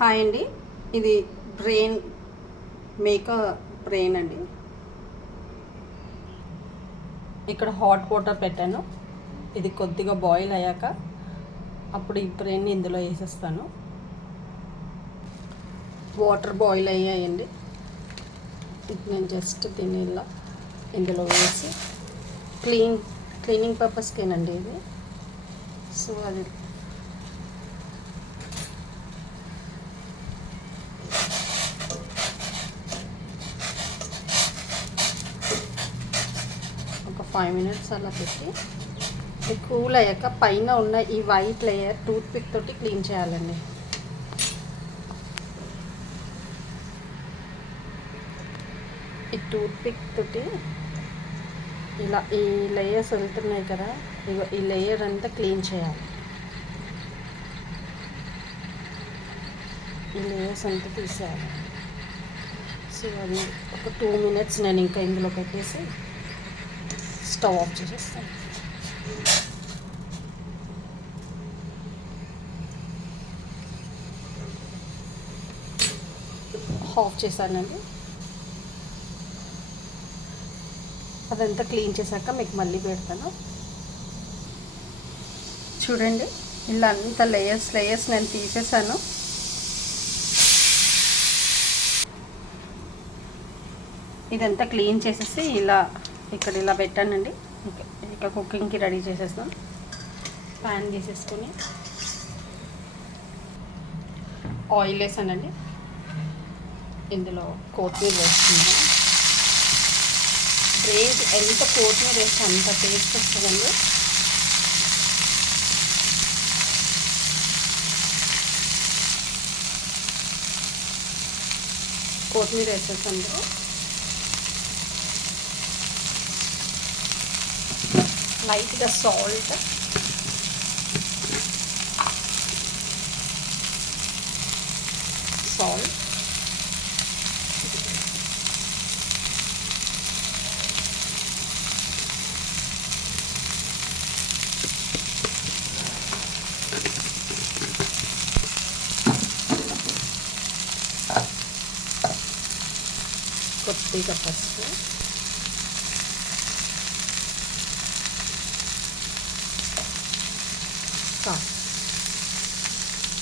Hi అండి, ఇది brain brain అండి. ఇక్కడ హాట్ వాటర్ పెట్టాను. ఇది కొద్దిగా బాయిల్ అయ్యాక అప్పుడు ఈ బ్రెయిన్ ఇందులో వేసేస్తాను. వాటర్ బాయిల్ అయ్యాయండి. నేను జస్ట్ దీన్ని ఇలా ఇందులో వేసి క్లీనింగ్ పర్పస్కేనండి ఇది. సో అది ఒక 5 minutes అలా పెట్టి ఇది కూల్ అయ్యాక పైన ఉన్న ఈ వైట్ లేయర్ టూత్ పిక్ తోటి క్లీన్ చేయాలండి. ఈ టూత్ పిక్ తోటి ఇలా ఈ లేయర్స్ వెళ్తున్నాయి కదా, ఈ లేయర్ అంతా క్లీన్ చేయాలి. ఈ లేయర్స్ అంతా తీసేయాలి. సో అది ఒక 2 minutes నేను ఇంకా ఇందులో పెట్టేసి స్టవ్ ఆఫ్ చేసేస్తాను. ఆఫ్ చేశానండి. అదంతా క్లీన్ చేశాక మీకు మళ్ళీ పెడతాను. చూడండి, ఇలా అంత లేయర్స్ నేను తీసేసాను. ఇదంతా క్లీన్ చేసేసి ఇక్కడ ఇలా పెట్టానండి. ఇక కుకింగ్కి రెడీ చేసేస్తాం. ప్యాన్ తీసేసుకొని ఆయిల్ వేసానండి. ఇందులో కొత్తిమీర వేస్తున్నాను. బ్రెయిన్ ఎంత కొత్తిమీర వేస్తే అంత టేస్ట్ వస్తుందండి. కొత్తిమీర వేసేసాను. లైట్గా సాల్ట్, కొద్దిగా పసుపు,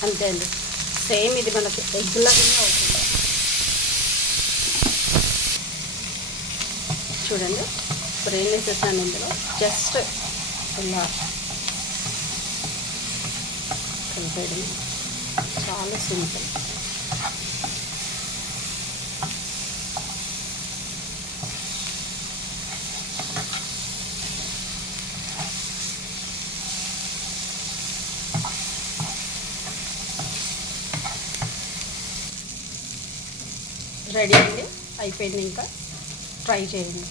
అంతే అండి. సేమ్ ఇది మనకి ఎగ్లాగానే అవుతుంది. చూడండి, బ్రెయిన్ వేసేసాను ఇందులో. జస్ట్ ఇలా కలిపేయడం, చాలా సింపుల్. రెడీ అండి, అయిపోయింది. ఇంకా ట్రై చేయండి.